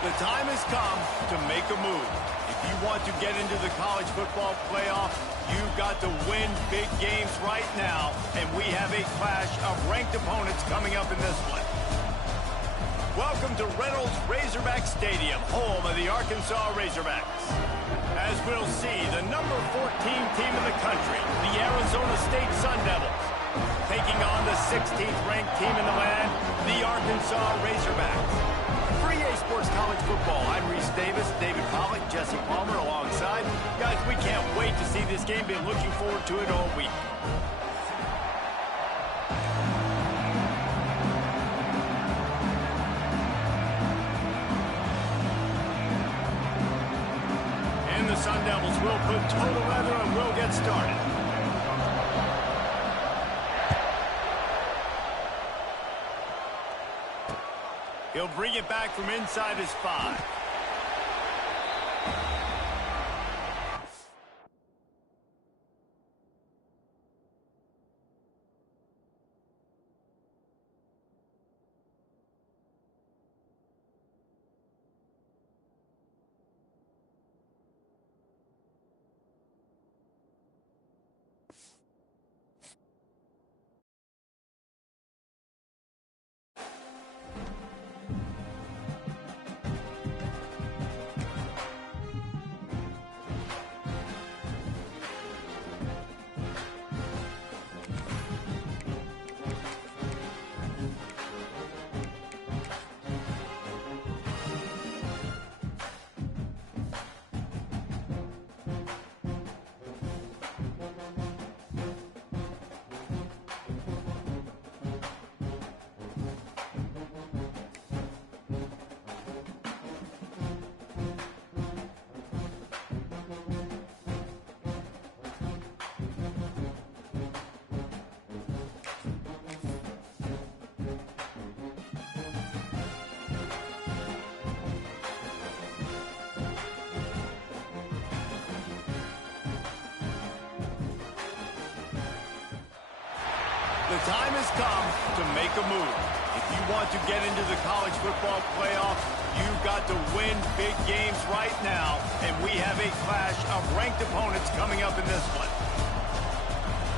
The time has come to make a move. If you want to get into the college football playoff, you've got to win big games right now, and we have a clash of ranked opponents coming up in this one. Welcome to Reynolds Razorback Stadium, home of the Arkansas Razorbacks. As we'll see, the number 14 team in the country, the Arizona State Sun Devils, taking on the 16th ranked team in the land, the Arkansas Razorbacks. Sports College Football. I'm Reese Davis, David Pollock, Jesse Palmer alongside. Guys, we can't wait to see this game. Been looking forward to it all week. And the Sun Devils will put total weather and we'll get started. He'll bring it back from inside his 5. The time has come to make a move. If you want to get into the college football playoff, you've got to win big games right now, and we have a clash of ranked opponents coming up in this one.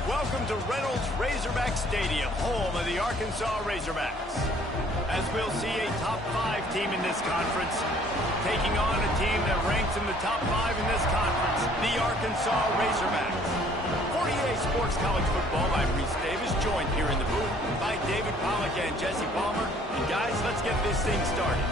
Welcome to Reynolds Razorback Stadium, home of the Arkansas Razorbacks. As we'll see a top 5 team in this conference, taking on a team that ranks in the top 5 in this conference, the Arkansas Razorbacks. 48 Sports College Football by Reese Davis, joined here in the booth by David Pollock and Jesse Palmer. And guys, let's get this thing started.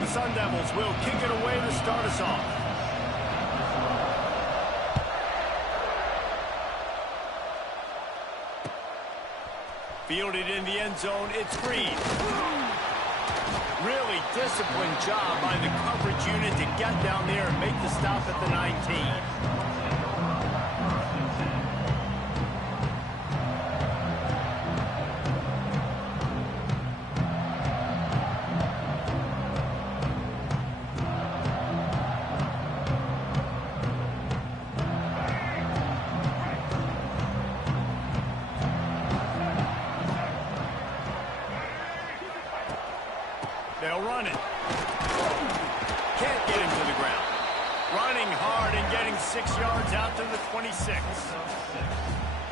The Sun Devils will kick it away to start us off. Fielded in the end zone, it's Green. Really disciplined job by the coverage unit to get down there and make the stop at the 19. They'll run it. Can't get him to the ground. Running hard and getting 6 yards out to the 26.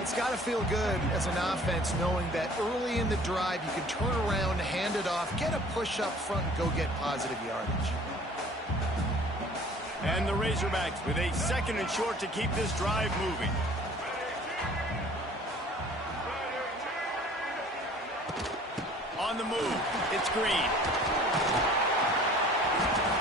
It's got to feel good as an offense knowing that early in the drive you can turn around, hand it off, get a push up front, and go get positive yardage. And the Razorbacks with a 2nd and short to keep this drive moving. On the move, it's Green.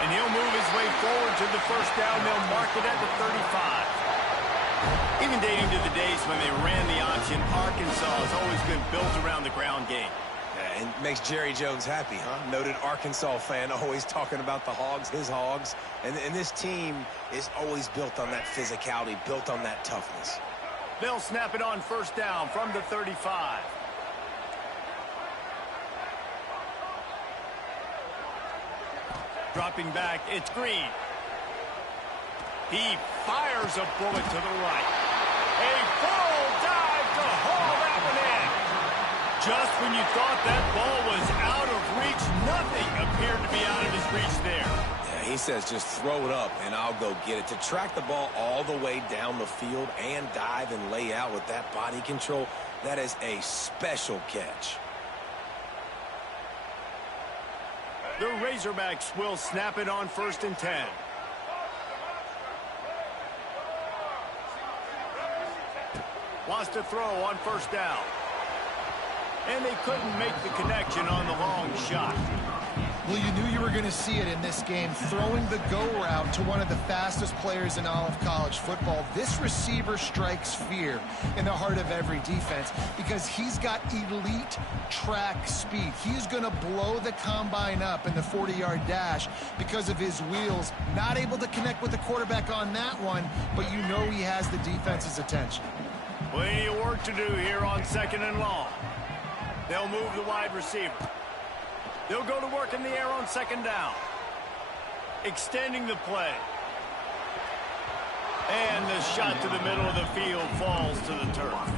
And he'll move his way forward to the first down. They'll mark it at the 35. Even dating to the days when they ran the option, Arkansas has always been built around the ground game. Yeah, and makes Jerry Jones happy, huh? Noted Arkansas fan, always talking about the Hogs, his Hogs. And this team is always built on that physicality, built on that toughness. They'll snap it on first down from the 35. Dropping back, it's Green. He fires a bullet to the right. A full dive to haul that one in. Just when you thought that ball was out of reach, nothing appeared to be out of his reach there. Yeah, he says just throw it up and I'll go get it. To track the ball all the way down the field and dive and lay out with that body control, that is a special catch. The Razorbacks will snap it on 1st and 10. Wants to throw on 1st down. And they couldn't make the connection on the long shot. Well, you knew you were going to see it in this game, throwing the go route to one of the fastest players in all of college football. This receiver strikes fear in the heart of every defense because he's got elite track speed. He's going to blow the combine up in the 40-yard dash because of his wheels. Not able to connect with the quarterback on that one, but you know he has the defense's attention. Plenty of work to do here on 2nd and long. They'll move the wide receiver. They'll go to work in the air on 2nd down. Extending the play. And the shot to the middle of the field falls to the turf.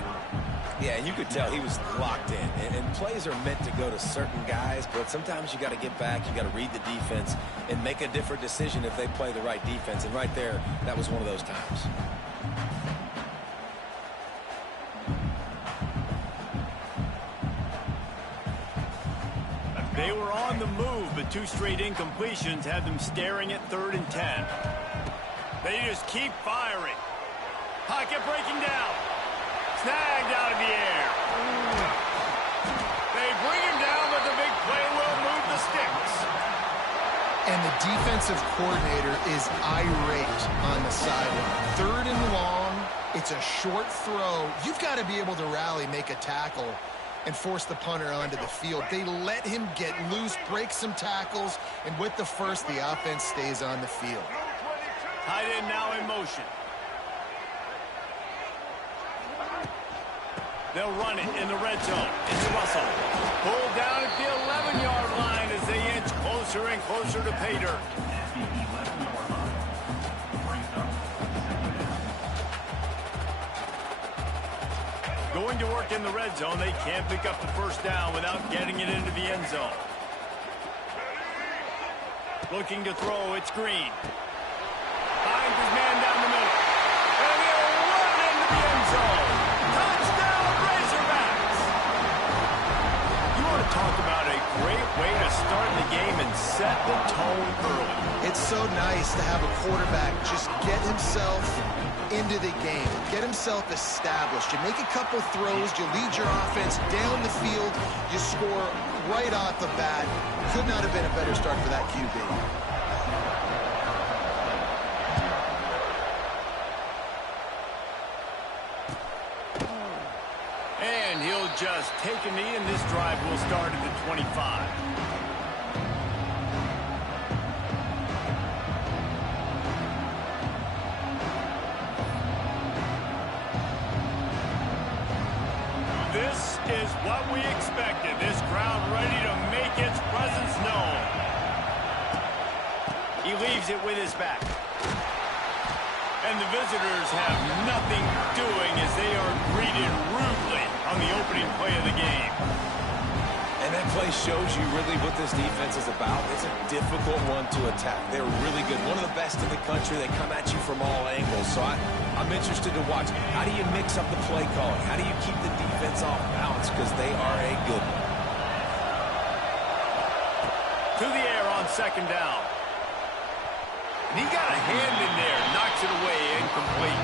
Yeah, and you could tell he was locked in. And plays are meant to go to certain guys, but sometimes you got to get back, you got to read the defense, and make a different decision if they play the right defense. And right there, that was one of those times. They were on the move, but 2 straight incompletions had them staring at 3rd and 10. They just keep firing. Pocket breaking down. Snagged out of the air. They bring him down, but the big play will move the sticks. And the defensive coordinator is irate on the sideline. 3rd and long. It's a short throw. You've got to be able to rally, make a tackle, and force the punter onto the field. They let him get loose, break some tackles, and with the first, the offense stays on the field. Tight end now in motion. They'll run it in the red zone. It's Russell. Pulled down at the 11-yard line as they inch closer and closer to pay dirt. Going to work in the red zone. They can't pick up the 1st down without getting it into the end zone. Looking to throw, it's Green. Finds his man down the middle. And he'll run into the end zone. Touchdown, Razorbacks! You want to talk about a great way to start the game and set the tone early. It's so nice to have a quarterback just get himself into the game, get himself established. You make a couple throws, you lead your offense down the field, you score right off the bat. Could not have been a better start for that QB. And he'll just take a knee, and this drive will start at the 25. This is what we expected. This crowd ready to make its presence known. He leaves it with his back. And the visitors have nothing doing as they are greeted rudely on the opening play of the game. And that play shows you really what this defense is about. It's a difficult one to attack. They're really good. One of the best in the country. They come at you from all angles. So I'm interested to watch. How do you mix up the play calling? How do you keep the defense off balance? Because they are a good one. To the air on 2nd down. And he got a hand in there. Knocks it away, incomplete.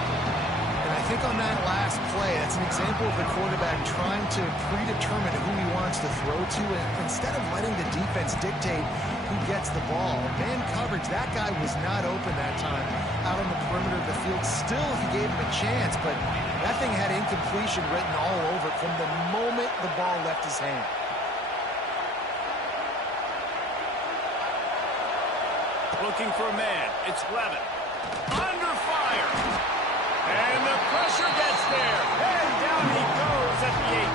And I think on that last play, that's an example of the quarterback trying to predetermine who he wants to throw to, and instead of letting the defense dictate who gets the ball. Man coverage, that guy was not open that time out on the perimeter of the field. Still, he gave him a chance, but that thing had incompletion written all over it from the moment the ball left his hand. Looking for a man. It's Levin. Under fire. And the pressure gets there. And down he goes at the 18.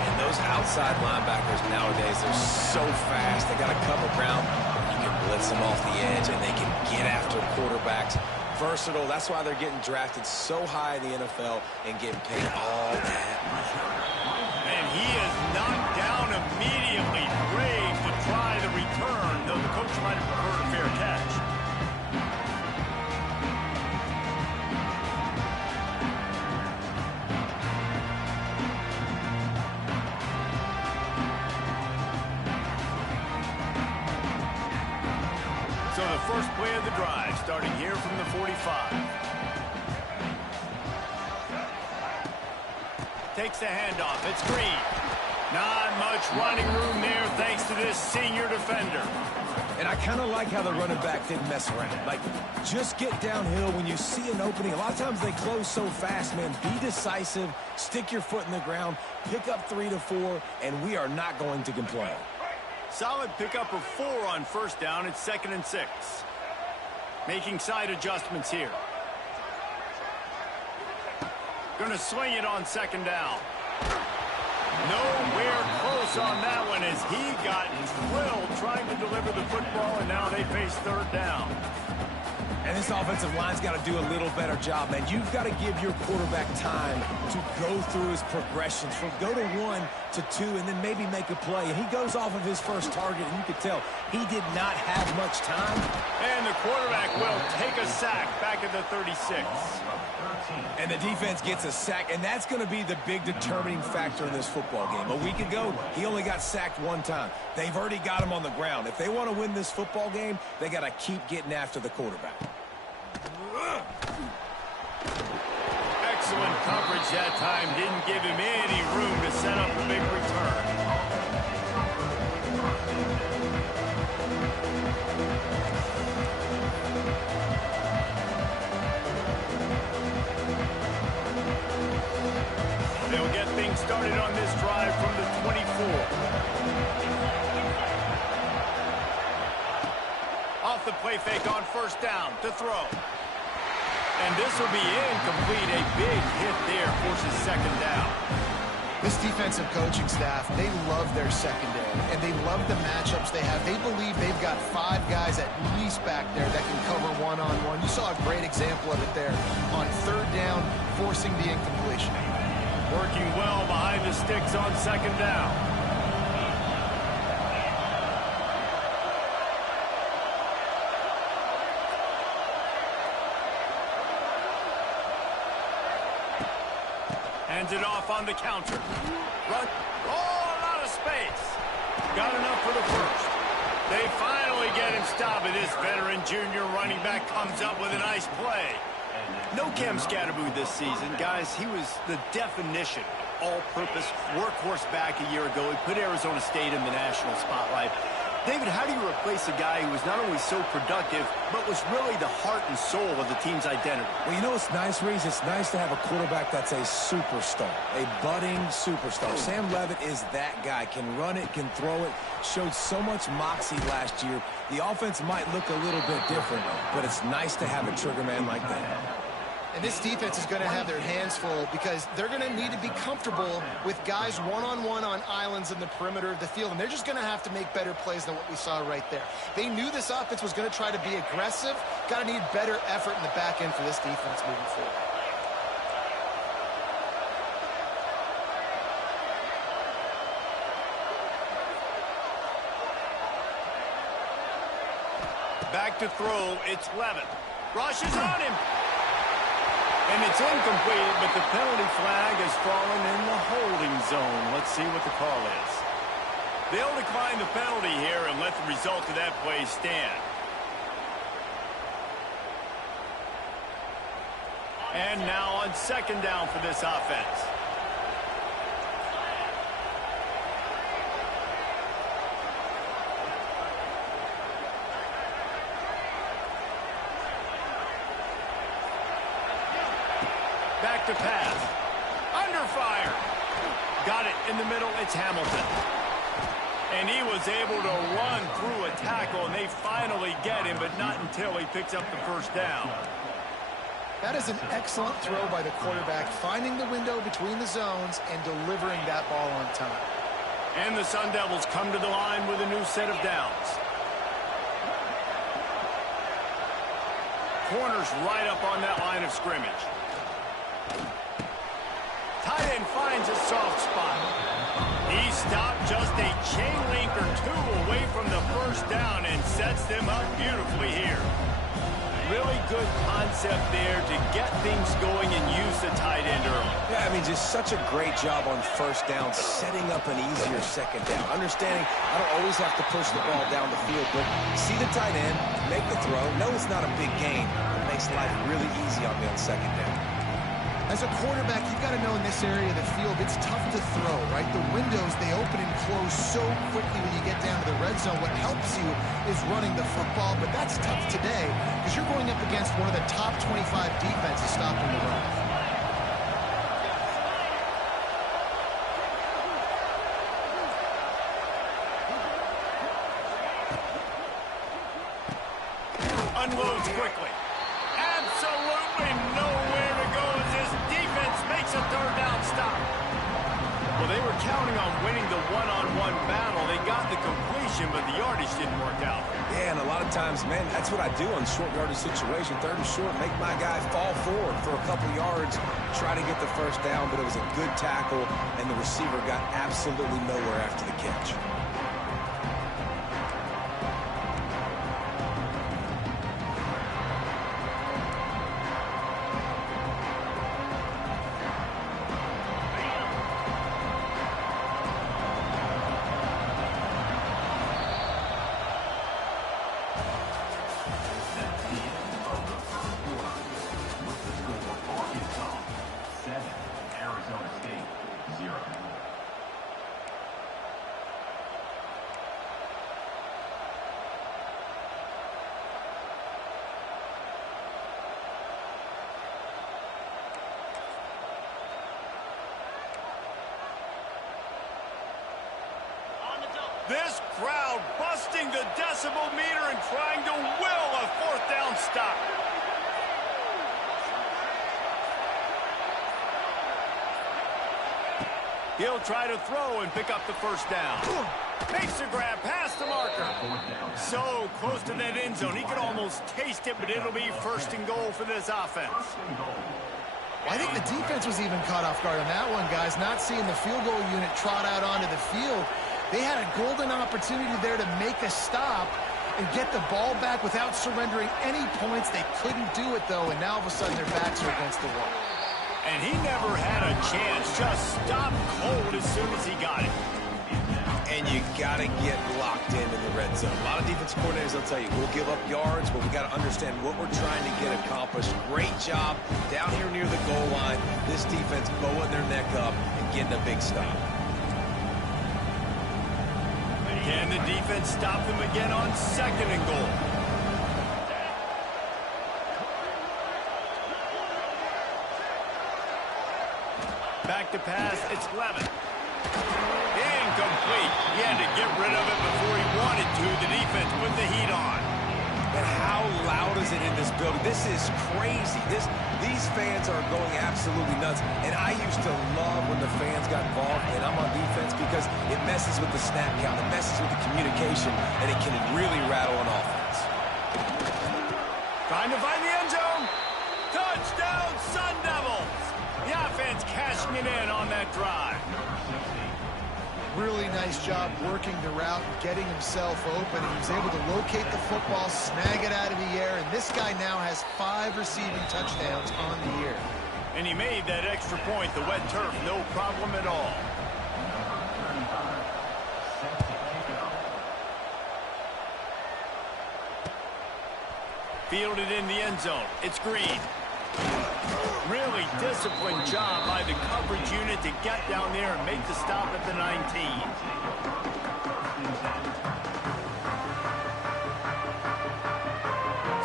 And those outside inside linebackers nowadays, they're so fast. They got to cover ground. You can blitz them off the edge, and they can get after quarterbacks. Versatile. That's why they're getting drafted so high in the NFL and getting paid all that money. And he is knocked down immediately. Brave to try the return, though the coach might have preferred a fair catch. So the first play of the drive, starting here from the 45. Takes the handoff. It's Green. Not much running room there thanks to this senior defender. And I kind of like how the running back didn't mess around. Like, just get downhill when you see an opening. A lot of times they close so fast, man. Be decisive. Stick your foot in the ground. Pick up 3 to 4, and we are not going to complain. Solid pickup of 4 on first down. It's 2nd and 6. Making side adjustments here. Gonna swing it on 2nd down. Nowhere close on that one as he got drilled trying to deliver the football, and now they face 3rd down. And this offensive line's got to do a little better job, man. You've got to give your quarterback time to go through his progressions from go to 1 to 2 and then maybe make a play. And he goes off of his first target, and you could tell he did not have much time. And the quarterback will take a sack back at the 36. And the defense gets a sack, and that's going to be the big determining factor in this football game. A week ago, he only got sacked 1 time. They've already got him on the ground. If they want to win this football game, they got to keep getting after the quarterback. Excellent coverage that time. Didn't give him any room to set up a big return. They'll get things started on this drive from the 24. Off the play fake on first down to throw. And this will be incomplete. A big hit there forces 2nd down. This defensive coaching staff, they love their secondary, and they love the matchups they have. They believe they've got 5 guys at least back there that can cover one-on-one. You saw a great example of it there on 3rd down, forcing the incompletion. Working well behind the sticks on 2nd down. Hands it off on the counter. Run. Oh, a lot of space. Got enough for the first. They finally get him stopped, and this veteran junior running back comes up with a nice play. No Cam Scatterboo this season. Guys, he was the definition of all-purpose workhorse back a year ago. He put Arizona State in the national spotlight. David, how do you replace a guy who was not only so productive, but was really the heart and soul of the team's identity? Well, you know what's nice, Reese? It's nice to have a quarterback that's a superstar, a budding superstar. Sam Levitt is that guy. Can run it, can throw it, showed so much moxie last year. The offense might look a little bit different, but it's nice to have a trigger man like that. And this defense is going to have their hands full because they're going to need to be comfortable with guys one-on-one on islands in the perimeter of the field. And they're just going to have to make better plays than what we saw right there. They knew this offense was going to try to be aggressive. Got to need better effort in the back end for this defense moving forward. Back to throw. It's Levitt. Rushes on him. And it's incomplete, but the penalty flag has fallen in the holding zone. Let's see what the call is. They'll decline the penalty here and let the result of that play stand. And now on 2nd down for this offense. Back to pass. Under fire. Got it in the middle. It's Hamilton. And he was able to run through a tackle, and they finally get him, but not until he picks up the first down. That is an excellent throw by the quarterback, finding the window between the zones and delivering that ball on time. And the Sun Devils come to the line with a new set of downs. Corner's right up on that line of scrimmage. Tight end finds a soft spot. He stopped just a chain link or two away from the first down and sets them up beautifully here. Really good concept there to get things going and use the tight end early. Yeah, I mean, just such a great job on first down, setting up an easier second down. Understanding I don't always have to push the ball down the field, but see the tight end, make the throw. No, it's not a big gain. It makes life really easy on me on second down. As a quarterback, you've got to know in this area of the field, it's tough to throw, right? The windows, they open and close so quickly when you get down to the red zone. What helps you is running the football, but that's tough today because you're going up against one of the top 25 defenses stopping the run. Unloads quickly. Absolutely nowhere to go as this defense makes a third down stop. Well, they were counting on winning the one-on-one battle. They got the completion, but the yardage didn't work out. Yeah, and a lot of times, man, that's what I do on short yardage situation. Third and short, make my guy fall forward for a couple yards, try to get the first down, but it was a good tackle, and the receiver got absolutely nowhere after the catch. This crowd busting the decibel meter and trying to will a fourth down stop. He'll try to throw and pick up the first down. Makes the grab past the marker. So close to that end zone. He could almost taste it, but it'll be first and goal for this offense. I think the defense was even caught off guard on that one, guys. Not seeing the field goal unit trot out onto the field. They had a golden opportunity there to make a stop and get the ball back without surrendering any points. They couldn't do it, though, and now all of a sudden their backs are against the wall. And he never had a chance. Just stopped cold as soon as he got it. And you got to get locked in the red zone. A lot of defense coordinators will tell you, we'll give up yards, but we got to understand what we're trying to get accomplished. Great job down here near the goal line. This defense bowing their neck up and getting a big stop. Can the defense stop them again on second and goal? Back to pass, it's Levin. Incomplete. He had to get rid of it before he wanted to. The defense put the heat on. And how loud is it in this building? This is crazy. These fans are going absolutely nuts. And I used to love when the fans got involved, and I'm on defense, because it messes with the snap count, it messes with the communication, and it can really rattle an offense. Trying to find the end zone. Touchdown, Sun Devils. The offense cashing it in on that drive. Really nice job working the route, getting himself open. He was able to locate the football, snag it out of the air, and this guy now has 5 receiving touchdowns on the year. And he made that extra point, the wet turf, no problem at all. Fielded in the end zone. It's Green. Really disciplined job by the coverage unit to get down there and make the stop at the 19.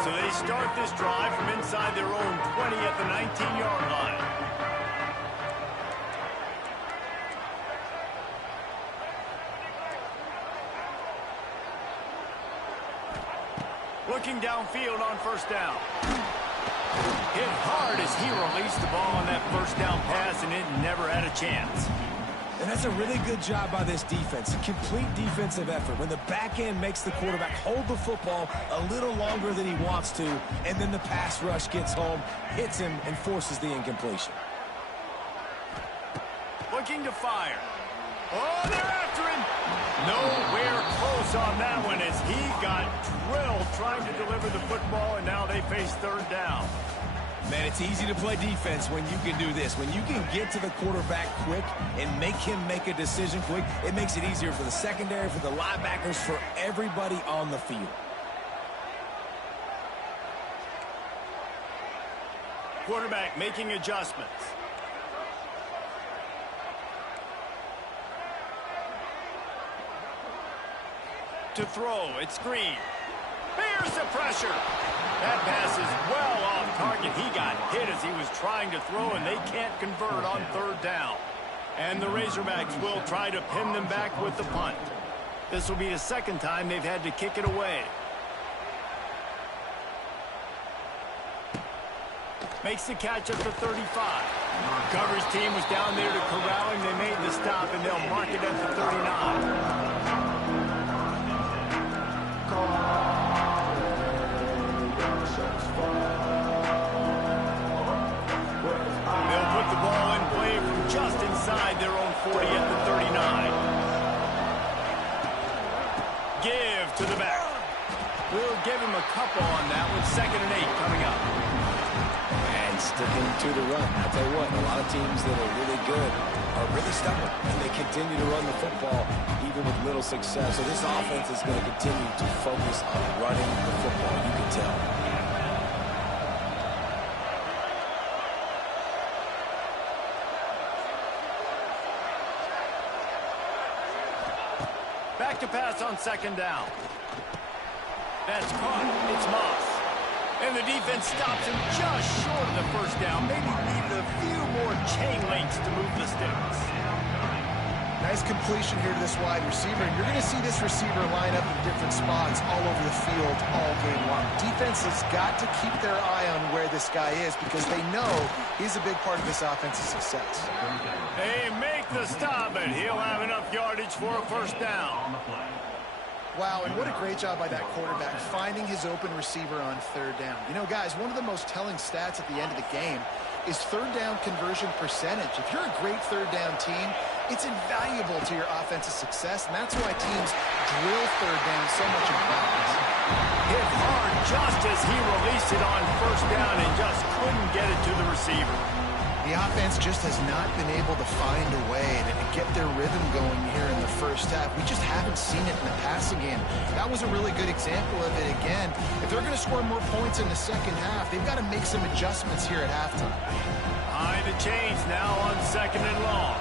So they start this drive from inside their own 20 at the 19-yard line. Looking downfield on first down. Hit hard as he released the ball on that first down pass, and it never had a chance. And that's a really good job by this defense. Complete defensive effort. When the back end makes the quarterback hold the football a little longer than he wants to, and then the pass rush gets home, hits him, and forces the incompletion. Looking to fire. Oh, they're after him. Nowhere close on that one as he got drilled trying to deliver the football, and now they face third down. Man, it's easy to play defense when you can do this. When you can get to the quarterback quick and make him make a decision quick, it makes it easier for the secondary, for the linebackers, for everybody on the field. Quarterback making adjustments. To throw, it's Green. Here's the pressure. That pass is well off target. He got hit as he was trying to throw, and they can't convert on third down. And the Razorbacks will try to pin them back with the punt. This will be the second time they've had to kick it away. Makes the catch at the 35. Coverage team was down there to corral him. They made the stop, and they'll mark it at the 39. They'll put the ball in play from just inside their own 40 at the 39. Give to the back. We'll give him a couple on that one. 2nd and 8 coming up. And sticking to the run. I'll tell you what, a lot of teams that are really good are really stubborn, and they continue to run the football even with little success. So this offense is going to continue to focus on running the football. You can tell. Back to pass on 2nd down. That's caught. It's Moss. And the defense stops him just short of the 1st down. Maybe needed a few more chain links to move the sticks. Nice completion here to this wide receiver. And you're going to see this receiver line up in different spots all over the field all game long. Defense has got to keep their eye on where this guy is because they know he's a big part of this offense's success. They make the stop, and he'll have enough yardage for a 1st down. Wow, and what a great job by that quarterback finding his open receiver on 3rd down. You know, guys, one of the most telling stats at the end of the game is 3rd down conversion percentage. If you're a great 3rd down team, it's invaluable to your offensive success, and that's why teams drill 3rd down so much in practice. Hit hard just as he released it on 1st down and just couldn't get it to the receiver. The offense just has not been able to find a way to get their rhythm going here in the 1st half. We just haven't seen it in the passing game. That was a really good example of it again. If they're going to score more points in the 2nd half, they've got to make some adjustments here at halftime. Behind the chains now on 2nd and long.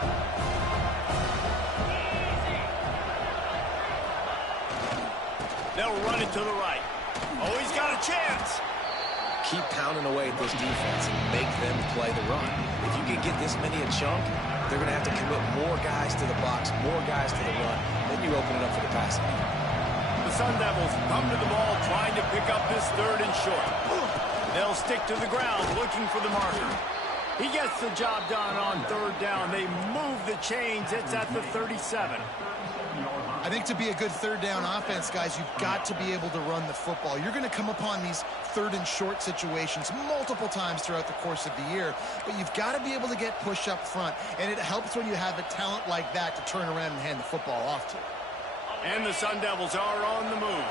They'll run it to the right. Oh, he's got a chance. Keep pounding away at this defense and make them play the run. If you can get this many a chunk, they're going to have to commit more guys to the box, more guys to the run. Then you open it up for the passing. The Sun Devils come to the ball trying to pick up this 3rd and short. They'll stick to the ground looking for the marker. He gets the job done on 3rd down. They move the chains. It's at the 37. I think to be a good 3rd down offense, guys, you've got to be able to run the football. You're going to come upon these 3rd and short situations multiple times throughout the course of the year, but you've got to be able to get push up front, and it helps when you have a talent like that to turn around and hand the football off to. And the Sun Devils are on the move.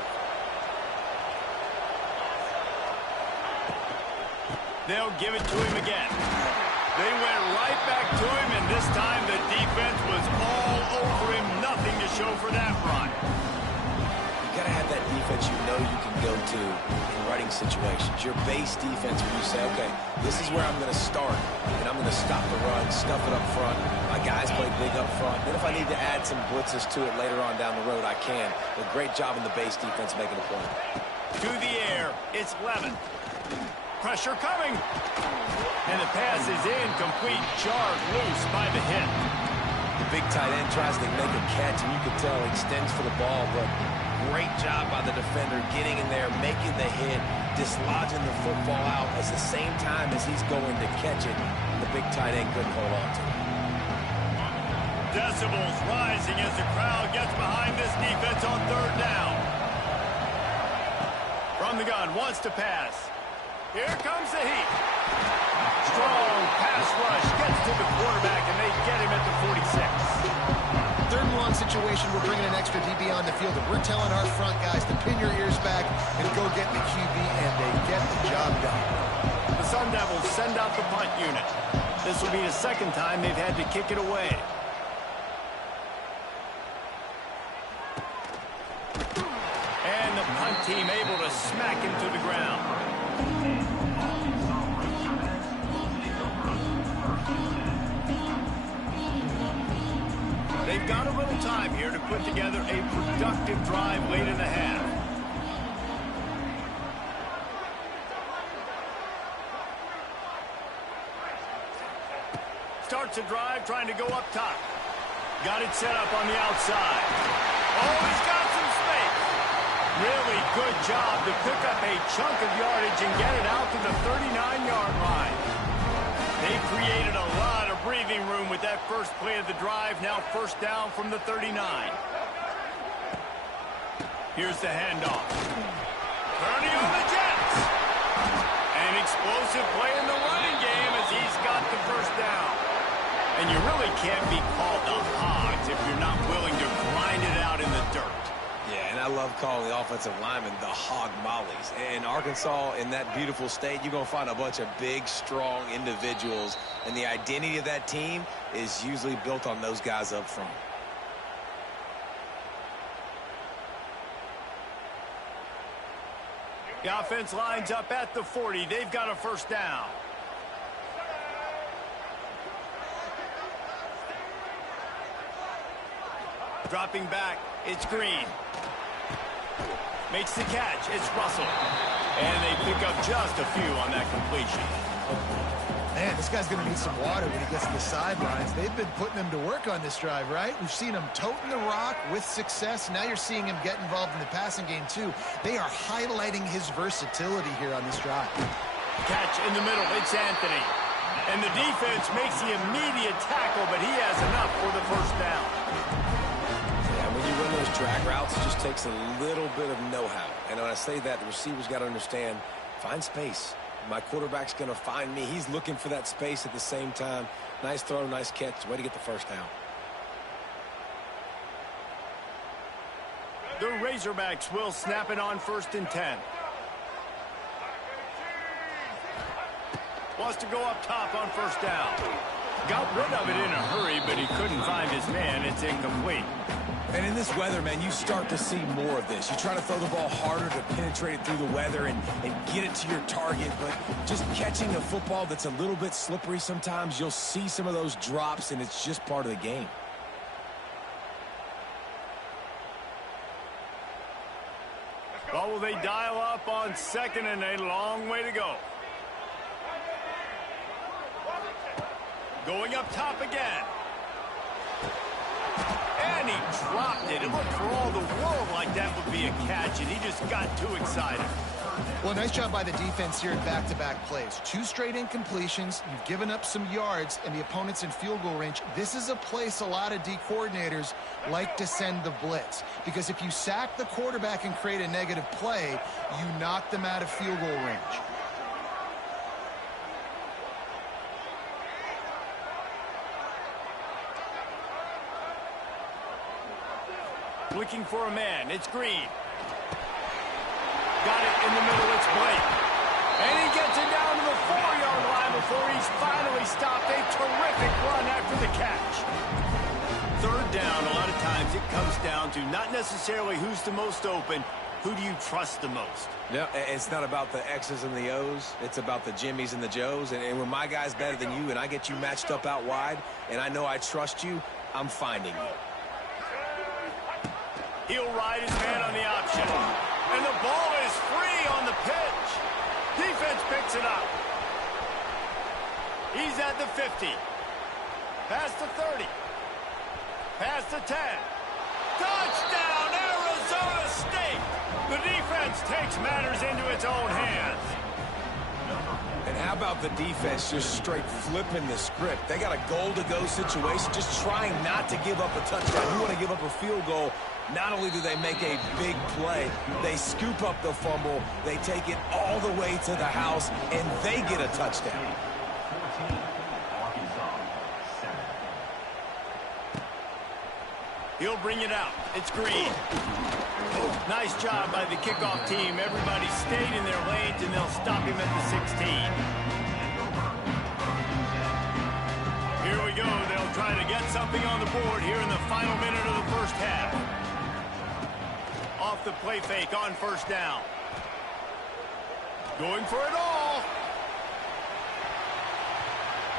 They'll give it to him again. They went right back to him, and this time the defense was all over him. Nothing to show for that run. You got to have that defense you know you can go to in running situations. Your base defense where you say, okay, this is where I'm going to start, and I'm going to stop the run, stuff it up front. My guys play big up front. Then if I need to add some blitzes to it later on down the road, I can. But great job in the base defense making a play. To the air, it's Levin. Pressure coming. And the pass is incomplete, jarred loose by the hit. The big tight end tries to make a catch, and you can tell he extends for the ball, but great job by the defender getting in there, making the hit, dislodging the football out at the same time as he's going to catch it. The big tight end couldn't hold on to it. Decibels rising as the crowd gets behind this defense on third down. From the gun, wants to pass. Here comes the heat. Strong pass rush gets to the quarterback, and they get him at the 46. Third and long situation, we're bringing an extra DB on the field, and we're telling our front guys to pin your ears back and go get the QB, and they get the job done. The Sun Devils send out the punt unit. This will be the second time they've had to kick it away. And the punt team able to smack him to the ground. They've got a little time here to put together a productive drive late in the half. Starts a drive trying to go up top. Got it set up on the outside. Oh, he's got some space. Really good job to pick up a chunk of yardage and get it out to the 39-yard line. They've created a lot of breathing room with that first play of the drive. Now first down from the 39. Here's the handoff. Turning on the Jets. An explosive play in the running game as he's got the first down. And you really can't be called the Hogs if you're not willing to grind it out in the dirt. Yeah, and I love calling the offensive linemen the hog mollies. In Arkansas, in that beautiful state, you're going to find a bunch of big, strong individuals. And the identity of that team is usually built on those guys up front. The offense lines up at the 40. They've got a first down. Dropping back, it's Green. Makes the catch, it's Russell. And they pick up just a few on that completion. Man, this guy's going to need some water when he gets to the sidelines. They've been putting him to work on this drive, right? We've seen him toting the rock with success. Now you're seeing him get involved in the passing game, too. They are highlighting his versatility here on this drive. Catch in the middle, it's Anthony. And the defense makes the immediate tackle, but he has enough for the first down. When you run those drag routes, it just takes a little bit of know-how. And when I say that, the receiver's got to understand, find space. My quarterback's going to find me. He's looking for that space at the same time. Nice throw, nice catch. Way to get the first down. The Razorbacks will snap it on 1st and 10. Wants to go up top on first down. Got rid of it in a hurry, but he couldn't find his man. It's incomplete. And in this weather, man, you start to see more of this. You try to throw the ball harder to penetrate it through the weather and get it to your target, but just catching a football that's a little bit slippery sometimes, you'll see some of those drops, and it's just part of the game. Well, will they dial up on 2nd and a long way to go? Going up top again. And he dropped it. It looked for all the world like that would be a catch, and he just got too excited. Well, nice job by the defense here in back-to-back plays. 2 straight incompletions. You've given up some yards, and the opponent's in field goal range. This is a place a lot of D coordinators like to send the blitz, because if you sack the quarterback and create a negative play, you knock them out of field goal range. Looking for a man. It's Green. Got it in the middle. It's Blake. And he gets it down to the 4-yard line before he's finally stopped. A terrific run after the catch. Third down, a lot of times it comes down to not necessarily who's the most open. Who do you trust the most? No, it's not about the X's and the O's. It's about the Jimmys and the Joes. And when my guy's better than you and I get you matched up out wide and I know I trust you, I'm finding you. He'll ride his man on the option. And the ball is free on the pitch. Defense picks it up. He's at the 50. Past the 30. Past the 10. Touchdown, Arizona State. The defense takes matters into its own hands. How about the defense just straight flipping the script? They got a goal-to-go situation, just trying not to give up a touchdown. You want to give up a field goal. Not only do they make a big play, they scoop up the fumble, they take it all the way to the house, and they get a touchdown. He'll bring it out. It's Green. Nice job by the kickoff team. Everybody stayed in their lanes, and they'll stop him at the 16. Here we go. They'll try to get something on the board here in the final minute of the first half. Off the play fake on first down. Going for it all.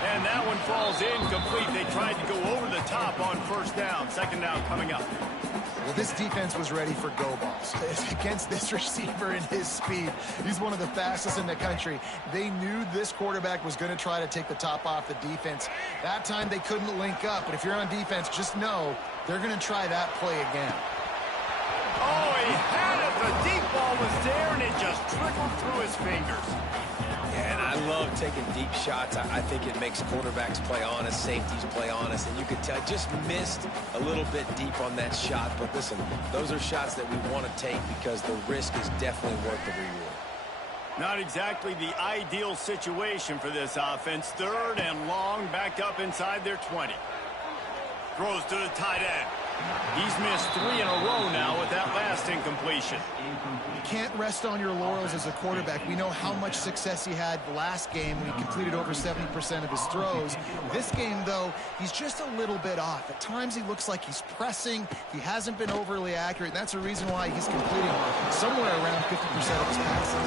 And that one falls incomplete. They tried to go over the top on first down. Second down coming up. Well, this defense was ready for go balls. Against this receiver and his speed, he's one of the fastest in the country. They knew this quarterback was going to try to take the top off the defense. That time they couldn't link up, but if you're on defense, just know they're going to try that play again. Oh, he had it. The deep ball was there, and it just trickled through his fingers. Yeah, and I love taking deep shots. I think it makes quarterbacks play honest, safeties play honest, and you could tell just missed a little bit deep on that shot. But listen, those are shots that we want to take because the risk is definitely worth the reward. Not exactly the ideal situation for this offense. Third and long, backed up inside their 20. Throws to the tight end. He's missed 3 in a row now with that last incompletion. You can't rest on your laurels as a quarterback. We know how much success he had last game when he completed over 70% of his throws. This game, though, he's just a little bit off. At times he looks like he's pressing. He hasn't been overly accurate. That's a reason why he's completing somewhere around 50% of his passes.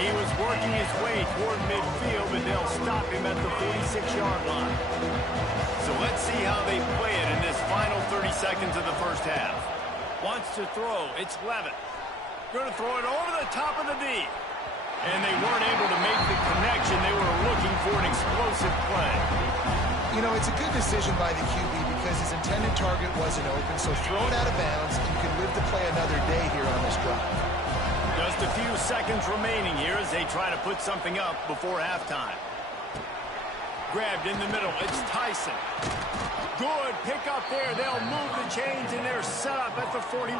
He was working his way toward midfield, but they'll stop him at the 46-yard line. So let's see how they play it in this final 30 seconds of the first half. Wants to throw. It's Levitt. Going to throw it over the top of the D. And they weren't able to make the connection. They were looking for an explosive play. You know, it's a good decision by the QB because his intended target wasn't open, so throw it out of bounds, and you can live to play another day here on this drive. Just a few seconds remaining here as they try to put something up before halftime. Grabbed in the middle. It's Tyson. Good pick up there. They'll move the chains, and they're set up at the 41.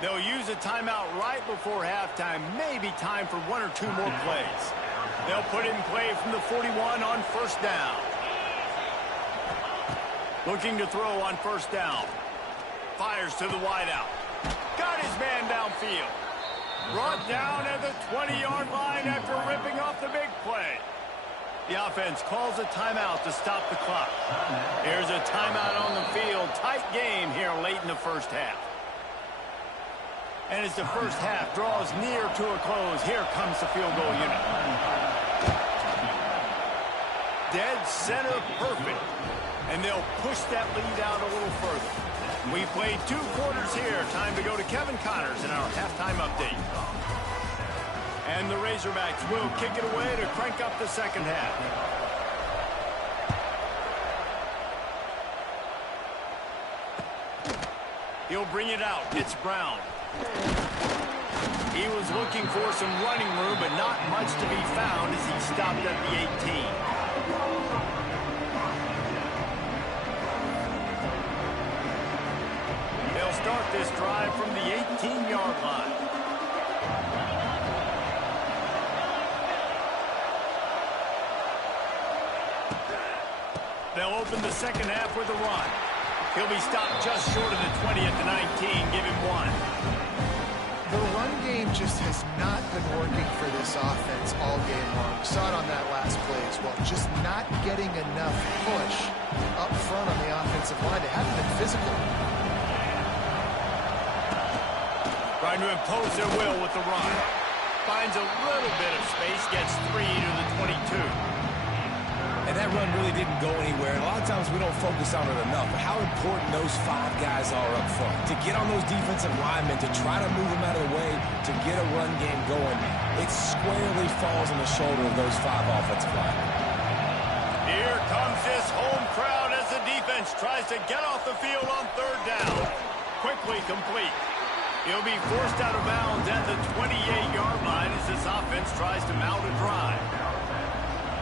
They'll use a timeout right before halftime. Maybe time for 1 or 2 more plays. They'll put it in play from the 41 on first down. Looking to throw on first down. Fires to the wideout. Got his man downfield. Brought down at the 20-yard line after ripping off the big play. The offense calls a timeout to stop the clock. Here's a timeout on the field. Tight game here late in the first half. And as the first half draws near to a close, here comes the field goal unit. Dead center perfect. And they'll push that lead out a little further. We played 2 quarters here. Time to go to Kevin Connors in our halftime update. And the Razorbacks will kick it away to crank up the second half. He'll bring it out. It's Brown. He was looking for some running room, but not much to be found as he stopped at the 18. They'll start this drive from the 18-yard line. They'll open the second half with a run. He'll be stopped just short of the 20 at the 19. Give him 1. The run game just has not been working for this offense all game long. We saw it on that last play as well. Just not getting enough push up front on the offensive line. They haven't been physical. Trying to impose their will with the run. Finds a little bit of space, gets 3 to the 22. And that run really didn't go anywhere. And a lot of times we don't focus on it enough. But how important those 5 guys are up front. To get on those defensive linemen, to try to move them out of the way, to get a run game going, it squarely falls on the shoulder of those 5 offensive linemen. Here comes this home crowd as the defense tries to get off the field on third down. Quickly complete. He'll be forced out of bounds at the 28-yard line as this offense tries to mount a drive.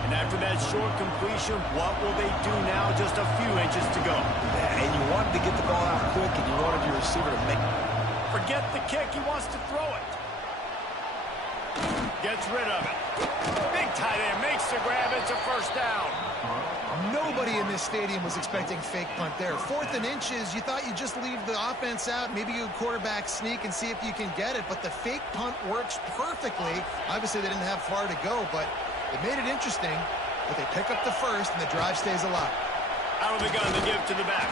And after that short completion, what will they do now? Just a few inches to go. Yeah, and you wanted to get the ball out quick, and you wanted your receiver to make... Forget the kick. He wants to throw it. Gets rid of it. Big tight end makes the grab. It's a first down. Nobody in this stadium was expecting fake punt there. 4th and inches, you thought you'd just leave the offense out, maybe you quarterback sneak and see if you can get it, but the fake punt works perfectly. Obviously, they didn't have far to go, but it made it interesting. But they pick up the first, and the drive stays alive. Out of the gun, they give to the back.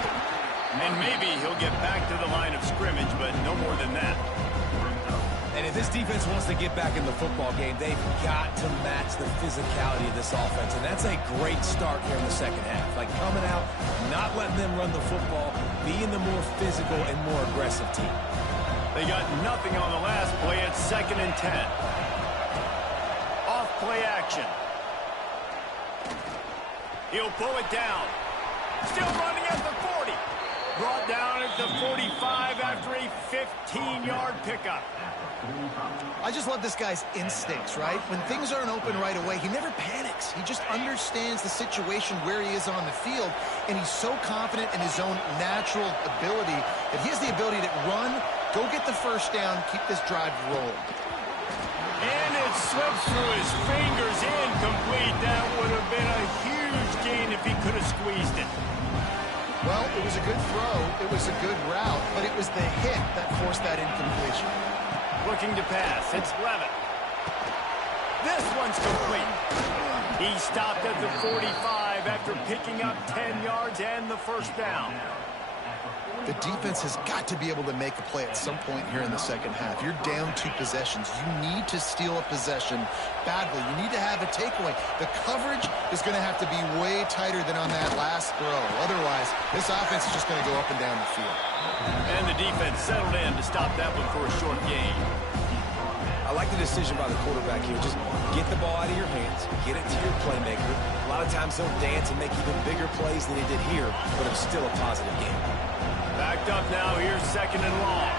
And maybe he'll get back to the line of scrimmage, but no more than that. And if this defense wants to get back in the football game, they've got to match the physicality of this offense. And that's a great start here in the second half. Like coming out, not letting them run the football, being the more physical and more aggressive team. They got nothing on the last play. It's 2nd and 10. Off play action. He'll pull it down. Still running at the 40. Brought down at the 45 after a 15-yard pickup. I just love this guy's instincts, right? When things aren't open right away, he never panics. He just understands the situation where he is on the field, and he's so confident in his own natural ability that he has the ability to run, go get the first down, keep this drive rolling. And it slips through his fingers, incomplete. That would have been a huge gain if he could have squeezed it. Well, it was a good throw, it was a good route, but it was the hit that forced that incompletion. Looking to pass. It's Levitt. This one's complete. He stopped at the 45 after picking up 10 yards and the first down. The defense has got to be able to make a play at some point here in the second half. You're down 2 possessions. You need to steal a possession badly. You need to have a takeaway. The coverage is going to have to be way tighter than on that last throw. Otherwise, this offense is just going to go up and down the field. And the defense settled in to stop that one for a short gain. I like the decision by the quarterback here. Just get the ball out of your hands, get it to your playmaker. A lot of times they'll dance and make even bigger plays than he did here, but it's still a positive game. Backed up now. Here's 2nd and long.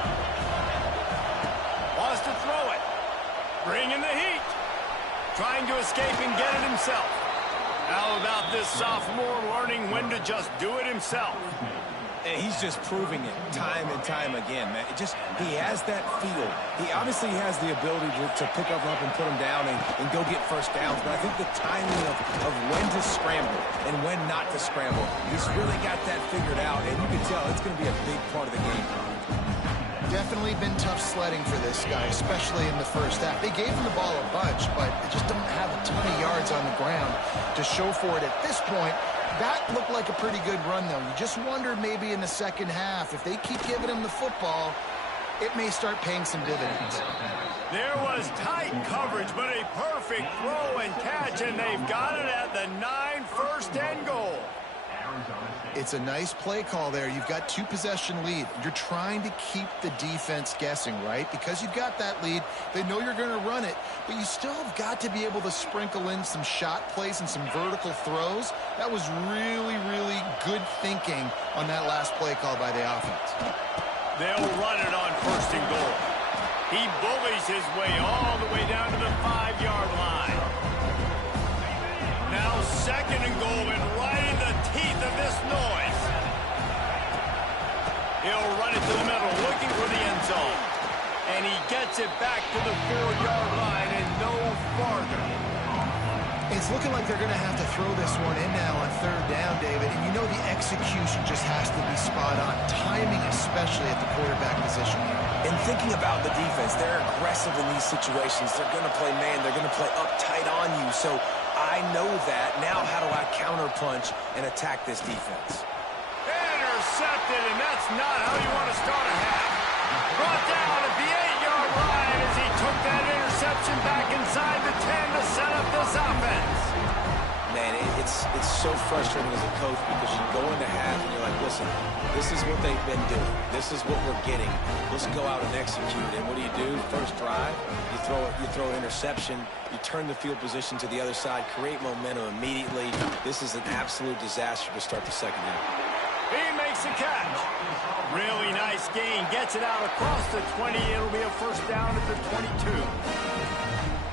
Wants to throw it. Bringing the heat. Trying to escape and get it himself. How about this sophomore learning when to just do it himself? And he's just proving it time and time again, man. He has that feel. He obviously has the ability to pick up and put him down and go get first downs. But I think the timing of when to scramble and when not to scramble, he's really got that figured out. And you can tell it's going to be a big part of the game. Definitely been tough sledding for this guy, especially in the first half. They gave him the ball a bunch, but they just don't have a ton of yards on the ground to show for it at this point. That looked like a pretty good run, though. You just wondered maybe in the second half, if they keep giving him the football, it may start paying some dividends. There was tight coverage, but a perfect throw and catch, and they've got it at the 9, 1st and goal. It's a nice play call there. You've got 2-possession lead. You're trying to keep the defense guessing, right? Because you've got that lead, they know you're going to run it, but you still have got to be able to sprinkle in some shot plays and some vertical throws. That was really, really good thinking on that last play call by the offense. They'll run it on 1st and goal. He bullies his way all the way down to the 5-yard line. Now 2nd and goal, and right in the teeth of this noise. He'll run it to the middle, looking for the end zone. And he gets it back to the 4-yard line and no farther. It's looking like they're going to have to throw this one in now on 3rd down, David. And you know the execution just has to be spot on. Timing, especially at the quarterback position here. And thinking about the defense, they're aggressive in these situations. They're going to play man. They're going to play up tight on you. So I know that. Now how do I counterpunch and attack this defense? Intercepted, and that's not how you want to start a half. Brought down at the 8-yard line as he took that interception back inside the 10 to set up this offense. Man, it's so frustrating as a coach because you go into half and you're like, listen, this is what they've been doing. This is what we're getting. Let's go out and execute. And what do? First drive, you throw an interception, you turn the field position to the other side, create momentum immediately. This is an absolute disaster to start the second half. He makes the catch. Really nice gain. Gets it out across the 20. It'll be a first down at the 22.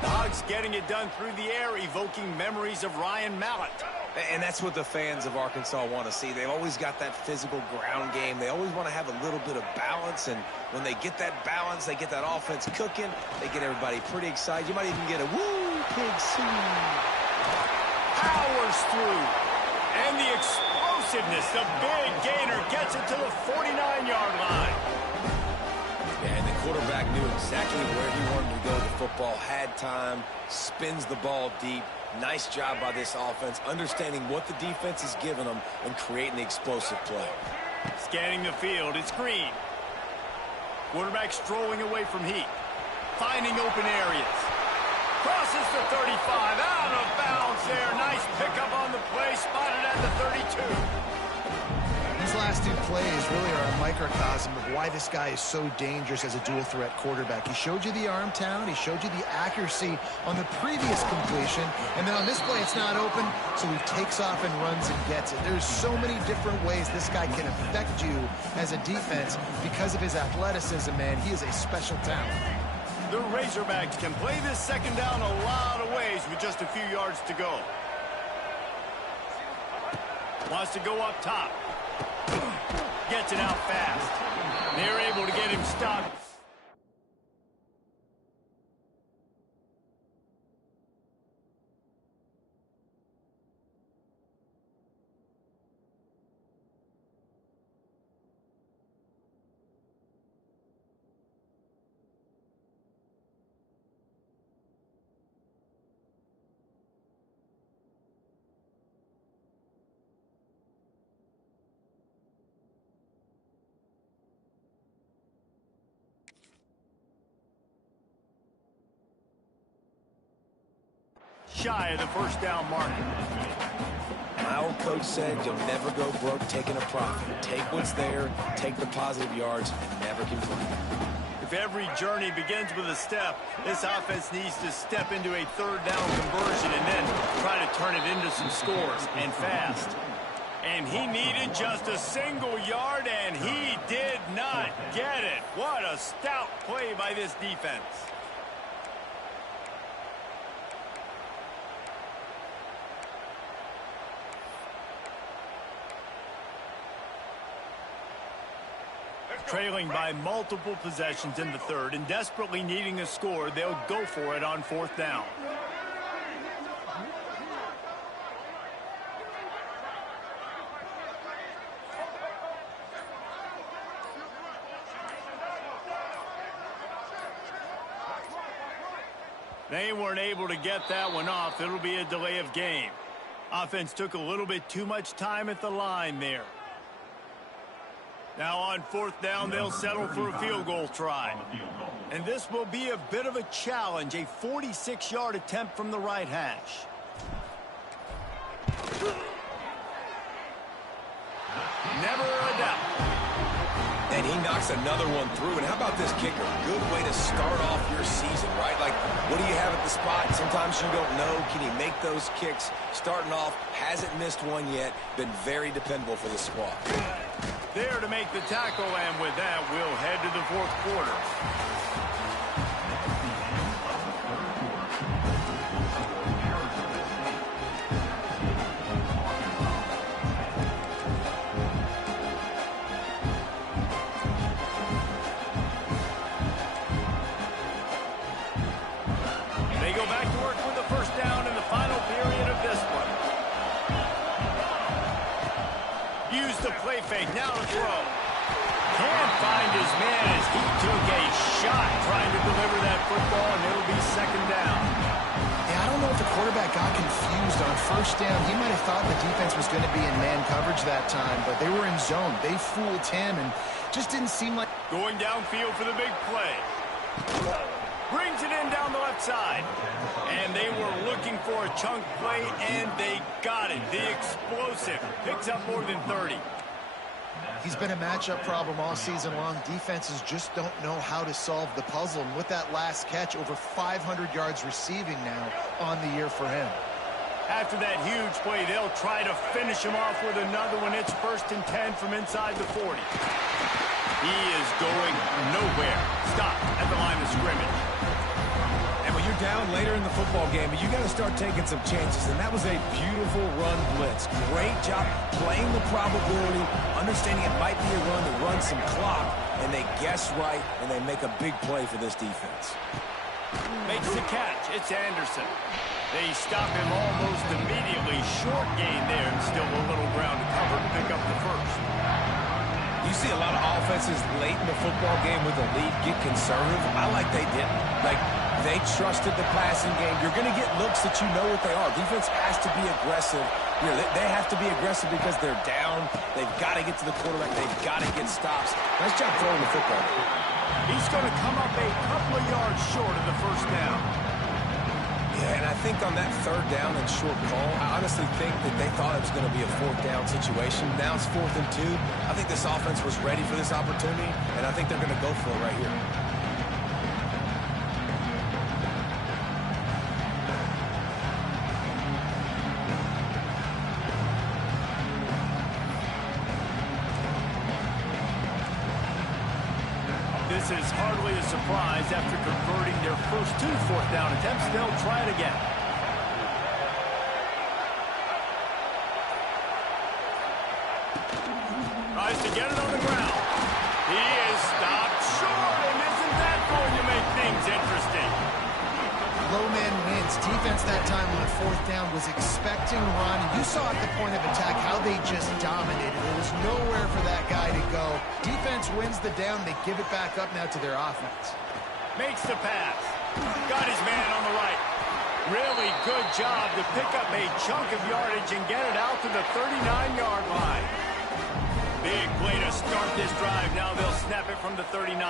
The Hogs getting it done through the air, evoking memories of Ryan Mallett. And that's what the fans of Arkansas want to see. They've always got that physical ground game. They always want to have a little bit of balance, and when they get that balance, they get that offense cooking, they get everybody pretty excited. You might even get a woo, pig sing. Powers through. And the explosiveness, the big gainer gets it to the 49-yard line. And the quarterback knew exactly where he wanted to go with the football, had time, spins the ball deep. Nice job by this offense, understanding what the defense is giving them and creating the explosive play. Scanning the field, it's Green. Quarterback strolling away from heat. Finding open areas. Crosses the 35, out of bounds there. Nice pickup on the play, spotted at the 32. These last two plays really are a microcosm of why this guy is so dangerous as a dual-threat quarterback. He showed you the arm talent, he showed you the accuracy on the previous completion, and then on this play it's not open, so he takes off and runs and gets it. There's so many different ways this guy can affect you as a defense because of his athleticism, man. He is a special talent. The Razorbacks can play this second down a lot of ways with just a few yards to go. Wants to go up top. Gets it out fast. They're able to get him stopped. Shy of the first down marker. My old coach said you'll never go broke taking a profit. Take what's there, take the positive yards, and never complain. If every journey begins with a step, this offense needs to step into a third down conversion and then try to turn it into some scores, and fast. And he needed just a single yard, and he did not get it. What a stout play by this defense. Trailing by multiple possessions in the third and desperately needing a score, they'll go for it on fourth down. They weren't able to get that one off. It'll be a delay of game. Offense took a little bit too much time at the line there. Now on fourth down, they'll settle for a field goal try. And this will be a bit of a challenge, a 46-yard attempt from the right hash. Never a doubt. And he knocks another one through. And how about this kicker? Good way to start off your season, right? Like, what do you have at the spot? Sometimes you don't know. Can he make those kicks? Starting off, hasn't missed one yet. Been very dependable for the squad. There to make the tackle, and with that, we'll head to the fourth quarter. They go back to work with the first down in the final period of this one. Use the play fake, now to throw. Can't find his man as he took a shot trying to deliver that football, and it'll be second down. Yeah, I don't know if the quarterback got confused on first down. He might have thought the defense was going to be in man coverage that time, but they were in zone. They fooled him, and just didn't seem like... Going downfield for the big play. Brings it in down the left side. And they were looking for a chunk play, and they got it. The explosive picks up more than 30. He's been a matchup problem all season long. Defenses just don't know how to solve the puzzle. And with that last catch, over 500 yards receiving now on the year for him. After that huge play, they'll try to finish him off with another one. It's 1st and 10 from inside the 40. He is going nowhere. Stop at the line of scrimmage. And when you're down later in the football game, you got to start taking some chances. And that was a beautiful run blitz. Great job playing the probability, understanding it might be a run to run some clock, and they guess right, and they make a big play for this defense. Makes the catch. It's Anderson. They stop him almost immediately. Short gain there, and still a little ground to cover to pick up the first. You see a lot of offenses late in the football game with a lead get conservative. I like they didn't. Like, they trusted the passing game. You're going to get looks that you know what they are. Defense has to be aggressive. You know, they have to be aggressive because they're down. They've got to get to the quarterback. They've got to get stops. Nice job throwing the football. He's going to come up a couple of yards short of the first down. Yeah, and I think on that 3rd down and short call, I honestly think that they thought it was going to be a 4th down situation. Now it's 4th and 2. I think this offense was ready for this opportunity, and I think they're going to go for it right here. This is hardly a surprise. After converting their first 2 4th down attempts, they'll try it again. Tries to get it on the ground. He is stopped short, and isn't that going to make things interesting? Low man wins. Defense that time on 4th down was expecting run. You saw at the point of attack how they just dominated. There was nowhere for that guy to go. Defense wins the down. They give it back up now to their offense. Makes the pass. Got his man on the right. Really good job to pick up a chunk of yardage and get it out to the 39-yard line. Big play to start this drive. Now they'll snap it from the 39.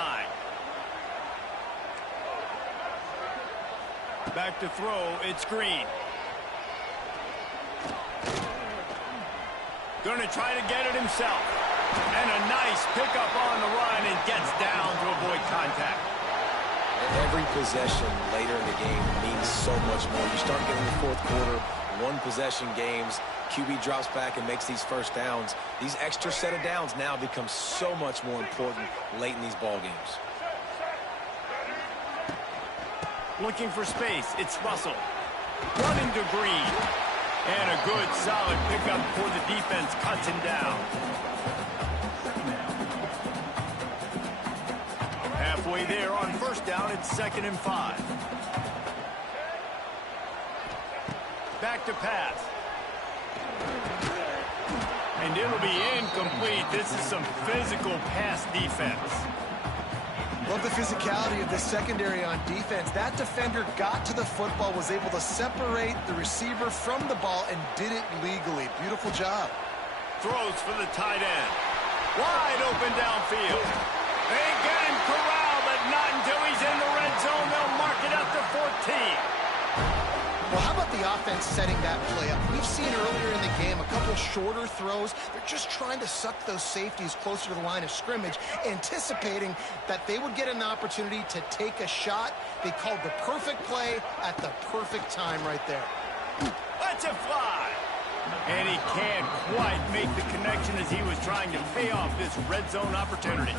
Back to throw, it's Green. Gonna try to get it himself. And a nice pickup on the run and gets down to avoid contact. Every possession later in the game means so much more. You start getting the 4th quarter, 1-possession games, QB drops back and makes these first downs. These extra set of downs now become so much more important late in these ball games. Looking for space, it's Russell. Running to Green. And a good, solid pickup for the defense. Cuts him down. Halfway there on 1st down, it's 2nd and 5. Back to pass. And it'll be incomplete. This is some physical pass defense. Love the physicality of the secondary on defense. That defender got to the football, was able to separate the receiver from the ball, and did it legally. Beautiful job. Throws for the tight end. Wide open downfield. They get him corralled, but not until he's in the red zone. They'll mark it up to 14. Well, how about the offense setting that play up? We've seen earlier in the game a couple shorter throws. They're just trying to suck those safeties closer to the line of scrimmage, anticipating that they would get an opportunity to take a shot. They called the perfect play at the perfect time right there. Let's it fly. And he can't quite make the connection as he was trying to pay off this red zone opportunity.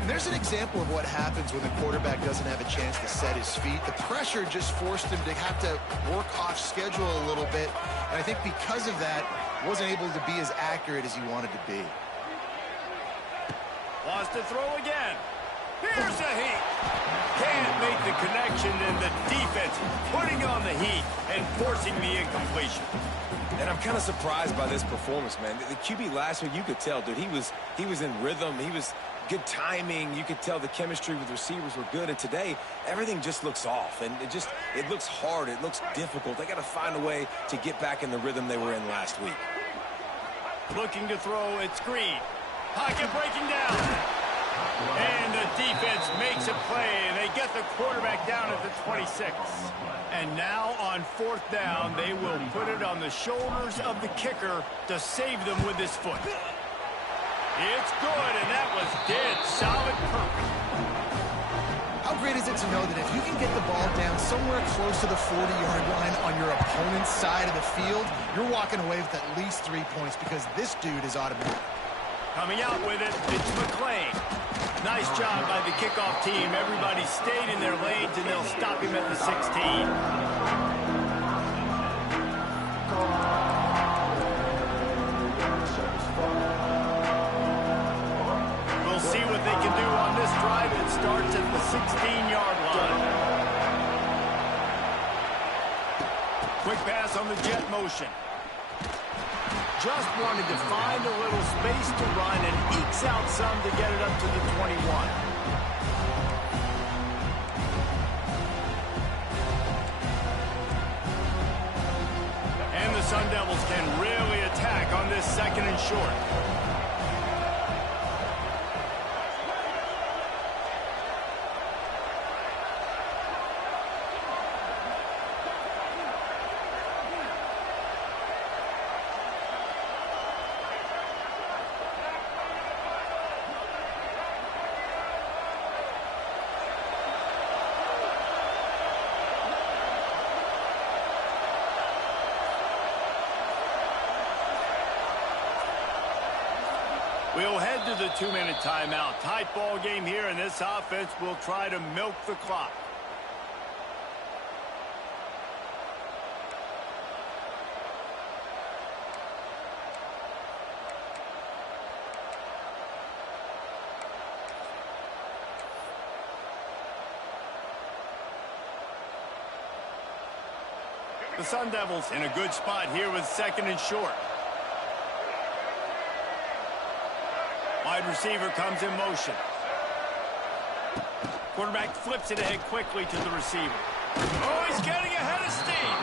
And there's an example of what happens when the quarterback doesn't have a chance to set his feet. The pressure just forced him to have to work off schedule a little bit. And I think because of that, wasn't able to be as accurate as he wanted to be. Wants to throw again. Here's the heat. Can't make the connection, and the defense putting on the heat and forcing the incompletion. And I'm kind of surprised by this performance, man. The QB last week, you could tell, dude, he was in rhythm. He was good timing. You could tell the chemistry with receivers were good. And today, everything just looks off. And it looks hard. It looks difficult. They got to find a way to get back in the rhythm they were in last week. Looking to throw, it's Green. Pocket breaking down. And the defense makes a play. They get the quarterback down at the 26. And now on 4th down, they will put it on the shoulders of the kicker to save them with his foot. It's good, and that was dead solid purpose. How great great is it to know that if you can get the ball down somewhere close to the 40-yard line on your opponent's side of the field, you're walking away with at least 3 points because this dude is automatic. Coming out with it, it's McClain. Nice job by the kickoff team. Everybody stayed in their lanes, and they'll stop him at the 16. See what they can do on this drive. It starts at the 16-yard line. Quick pass on the jet motion. Just wanted to find a little space to run and ekes out some to get it up to the 21. And the Sun Devils can really attack on this second and short. We'll head to the 2-minute timeout. Tight ball game here, and this offense will try to milk the clock. The Sun Devils in a good spot here with second and short. Wide receiver comes in motion. Quarterback flips it ahead quickly to the receiver. Oh, he's getting ahead of steam.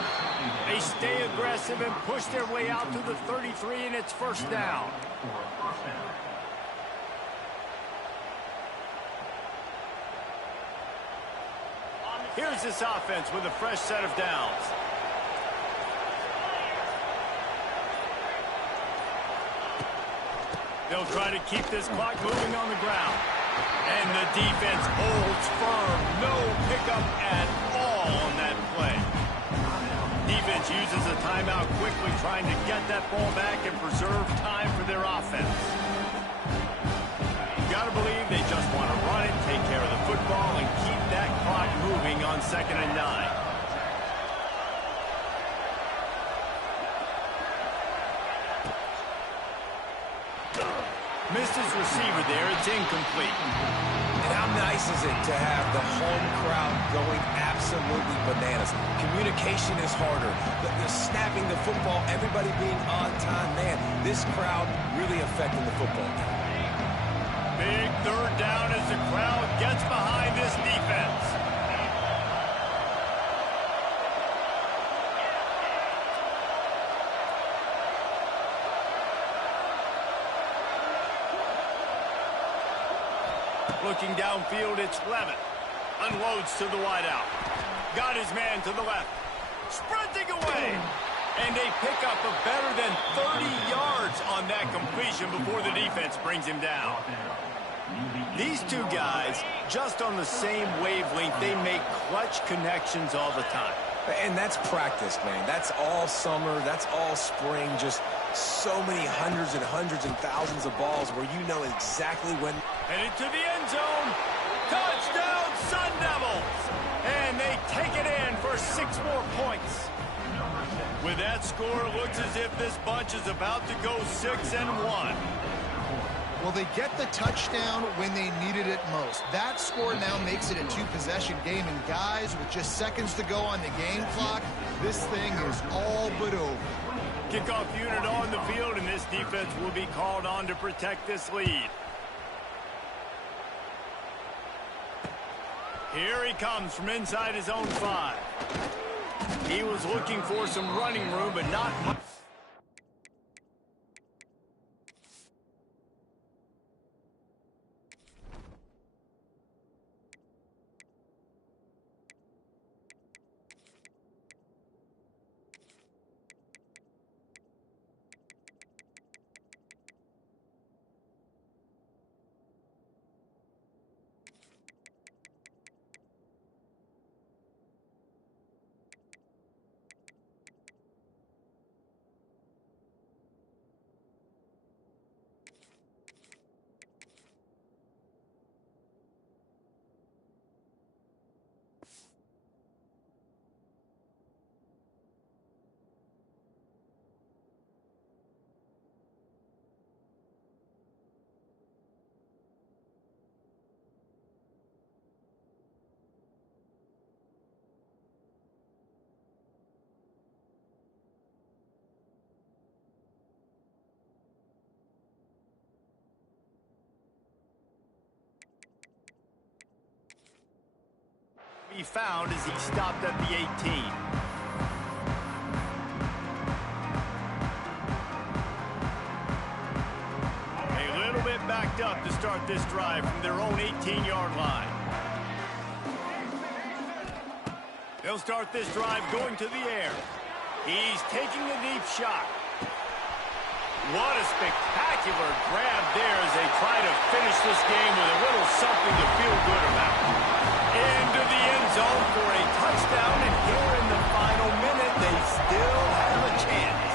They stay aggressive and push their way out to the 33, and it's first down. Here's this offense with a fresh set of downs. They'll try to keep this clock moving on the ground. And the defense holds firm. No pickup at all on that play. Defense uses a timeout quickly, trying to get that ball back and preserve time for their offense. You got to believe they just want to run it, take care of the football, and keep that clock moving on 2nd and 9. Missed his receiver there. It's incomplete. And how nice is it to have the home crowd going absolutely bananas? Communication is harder. The snapping the football, everybody being on time. Man, this crowd really affecting the football game. Big third down as the crowd gets behind this defense. Looking downfield, it's Levitt. Unloads to the wideout. Got his man to the left. Sprinting away. And they pick up a better than 30 yards on that completion before the defense brings him down. These two guys, just on the same wavelength, they make clutch connections all the time. And that's practice, man. That's all summer. That's all spring. Just so many hundreds and thousands of balls where you know exactly when. Headed to the end zone. Touchdown, Sun Devils. And they take it in for 6 more points. With that score, it looks as if this bunch is about to go 6-1. Well, they get the touchdown when they needed it most. That score now makes it a 2-possession game. And guys, with just seconds to go on the game clock, this thing is all but over. Kickoff unit on the field, and this defense will be called on to protect this lead. Here he comes from inside his own 5. He was looking for some running room, but not much. He found as he stopped at the 18. A little bit backed up to start this drive from their own 18-yard line. They'll start this drive going to the air. He's taking a deep shot. What a spectacular grab there as they try to finish this game with a little something to feel good about. Into the end zone for a touchdown, and here in the final minute, they still have a chance.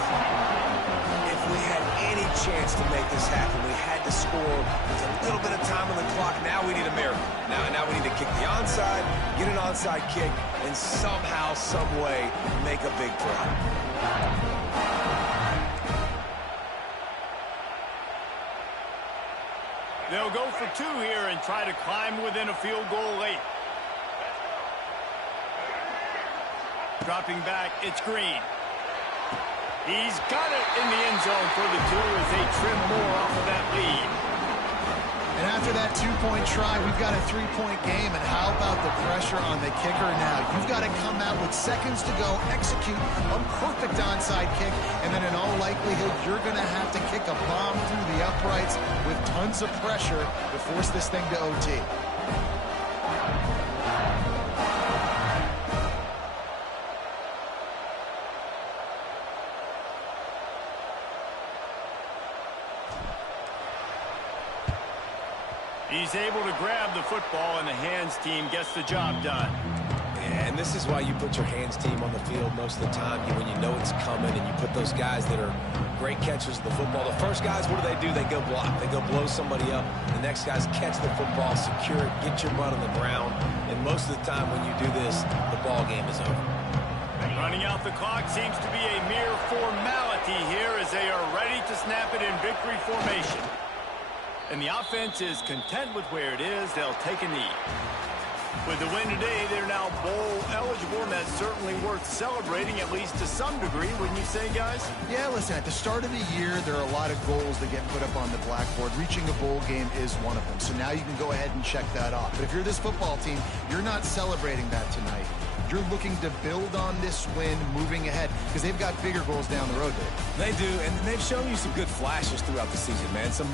If we had any chance to make this happen, we had to score. There's a little bit of time on the clock. Now we need a miracle. Now we need to kick the onside, get an onside kick, and somehow, some way, make a big play. They'll go for two here and try to climb within a field goal late. Dropping back, it's Green. He's got it in the end zone for the two as they trim more off of that lead. And after that two-point try, we've got a three-point game. And how about the pressure on the kicker now? You've got to come out with seconds to go, execute a perfect onside kick, and then in all likelihood, you're going to have to kick a bomb through the uprights with tons of pressure to force this thing to OT. He's able to grab the football, and the hands team gets the job done. Yeah, and this is why you put your hands team on the field most of the time when you know it's coming, and you put those guys that are great catchers of the football. The first guys, what do? They go block. They go blow somebody up. The next guys catch the football, secure it, get your butt on the ground. And most of the time when you do this, the ball game is over. Running out the clock seems to be a mere formality here as they are ready to snap it in victory formation. And the offense is content with where it is. They'll take a knee. With the win today, they're now bowl eligible, and that's certainly worth celebrating, at least to some degree, wouldn't you say, guys? Yeah, listen, at the start of the year, there are a lot of goals that get put up on the blackboard. Reaching a bowl game is one of them. So now you can go ahead and check that off. But if you're this football team, you're not celebrating that tonight. You're looking to build on this win moving ahead because they've got bigger goals down the road there. They do, and they've shown you some good flashes throughout the season, man. Some